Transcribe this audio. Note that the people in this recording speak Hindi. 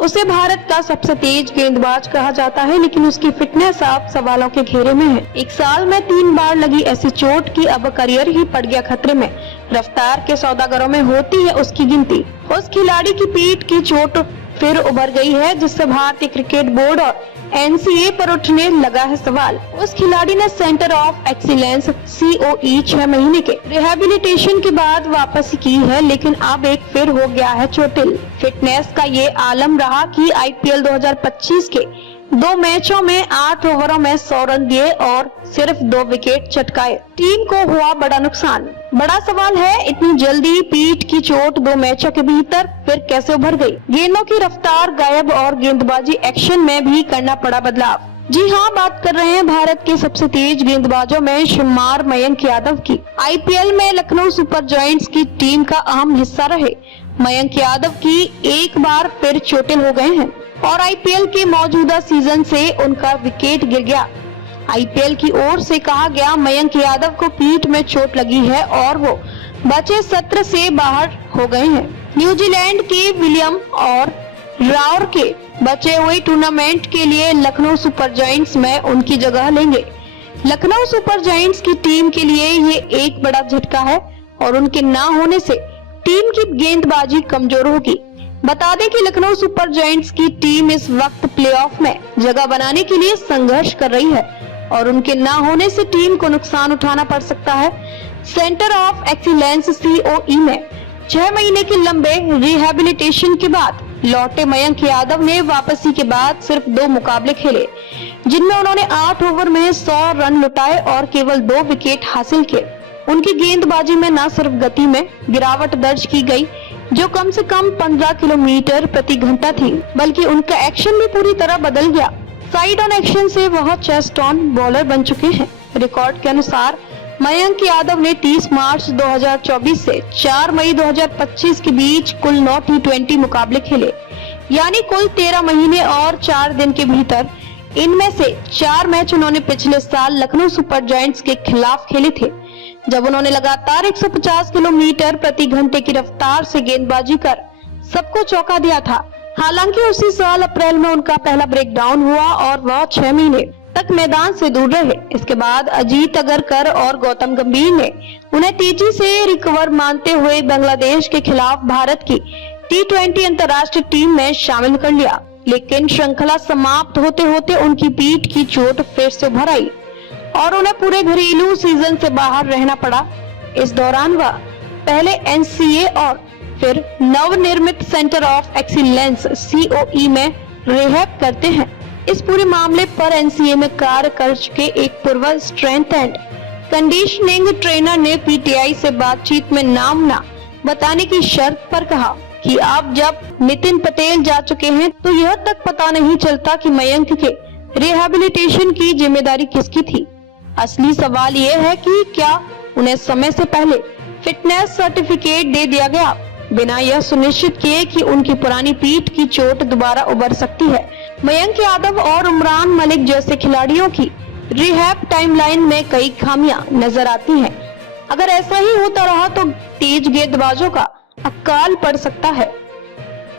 उसे भारत का सबसे तेज गेंदबाज कहा जाता है, लेकिन उसकी फिटनेस अब सवालों के घेरे में है। एक साल में 3 बार लगी ऐसी चोट की अब करियर ही पड़ गया खतरे में। रफ्तार के सौदागरों में होती है उसकी गिनती। उस खिलाड़ी की पीठ की चोट फिर उभर गई है, जिससे भारतीय क्रिकेट बोर्ड और एनसीए पर उठने लगा है सवाल। उस खिलाड़ी ने सेंटर ऑफ एक्सीलेंस COE 6 महीने के रिहैबिलिटेशन के बाद वापसी की है, लेकिन अब एक फिर हो गया है चोटिल। फिटनेस का ये आलम रहा कि IPL 2025 के 2 मैचों में 8 ओवरों में 100 रन दिए और सिर्फ 2 विकेट चटकाए। टीम को हुआ बड़ा नुकसान। बड़ा सवाल है, इतनी जल्दी पीठ की चोट 2 मैचों के भीतर फिर कैसे उभर गई? गेंदों की रफ्तार गायब और गेंदबाजी एक्शन में भी करना पड़ा बदलाव। जी हाँ, बात कर रहे हैं भारत के सबसे तेज गेंदबाजों में शुमार मयंक यादव की। IPL में लखनऊ सुपर जायंट्स की टीम का अहम हिस्सा रहे मयंक यादव की एक बार फिर चोटिल हो गए हैं और IPL के मौजूदा सीजन से उनका विकेट गिर गया। IPL की ओर से कहा गया मयंक यादव को पीठ में चोट लगी है और वो बचे सत्र से बाहर हो गए हैं। न्यूजीलैंड के विलियम और राउर के बचे हुए टूर्नामेंट के लिए लखनऊ सुपर जायंट्स में उनकी जगह लेंगे। लखनऊ सुपर जायंट्स की टीम के लिए ये एक बड़ा झटका है और उनके ना होने से टीम की गेंदबाजी कमजोर होगी। बता दें कि लखनऊ सुपर जायंट्स की टीम इस वक्त प्लेऑफ में जगह बनाने के लिए संघर्ष कर रही है और उनके ना होने से टीम को नुकसान उठाना पड़ सकता है। सेंटर ऑफ एक्सीलेंस COE में 6 महीने के लंबे रिहैबिलिटेशन के बाद लौटे मयंक यादव ने वापसी के बाद सिर्फ 2 मुकाबले खेले, जिनमें उन्होंने 8 ओवर में 100 रन लुटाए और केवल 2 विकेट हासिल किए। उनकी गेंदबाजी में न सिर्फ गति में गिरावट दर्ज की गई, जो कम से कम 15 किलोमीटर प्रति घंटा थी, बल्कि उनका एक्शन भी पूरी तरह बदल गया। साइड ऑन एक्शन से वह चेस्ट ऑन बॉलर बन चुके हैं। रिकॉर्ड के अनुसार मयंक यादव ने 30 मार्च 2024 से 4 मई 2025 के बीच कुल 9 T20 मुकाबले खेले, यानी कुल 13 महीने और 4 दिन के भीतर। इनमें से 4 मैच उन्होंने पिछले साल लखनऊ सुपर जायंट्स के खिलाफ खेले थे, जब उन्होंने लगातार 150 किलोमीटर प्रति घंटे की रफ्तार से गेंदबाजी कर सबको चौंका दिया था। हालांकि उसी साल अप्रैल में उनका पहला ब्रेकडाउन हुआ और वह 6 महीने तक मैदान से दूर रहे। इसके बाद अजीत अगरकर और गौतम गंभीर ने उन्हें तेजी से रिकवर मानते हुए बांग्लादेश के खिलाफ भारत की T20 अंतर्राष्ट्रीय टीम में शामिल कर लिया, लेकिन श्रृंखला समाप्त होते होते उनकी पीठ की चोट फिर से उभर आई और उन्हें पूरे घरेलू सीजन से बाहर रहना पड़ा। इस दौरान वह पहले NCA और फिर नवनिर्मित सेंटर ऑफ एक्सीलेंस COE में रिहैब करते हैं। इस पूरे मामले पर NCA में कार्य कर चुके एक पूर्व स्ट्रेंथ एंड कंडीशनिंग ट्रेनर ने PTI से बातचीत में नाम ना बताने की शर्त पर कहा कि आप जब नितिन पटेल जा चुके हैं तो यह तक पता नहीं चलता कि मयंक के रिहैबिलिटेशन की जिम्मेदारी किसकी थी। असली सवाल ये है कि क्या उन्हें समय से पहले फिटनेस सर्टिफिकेट दे दिया गया, बिना यह सुनिश्चित किए कि उनकी पुरानी पीठ की चोट दोबारा उभर सकती है। मयंक यादव और उमरान मलिक जैसे खिलाड़ियों की रिहैब टाइमलाइन में कई खामियां नजर आती हैं। अगर ऐसा ही होता रहा तो तेज गेंदबाजों का अकाल पड़ सकता है।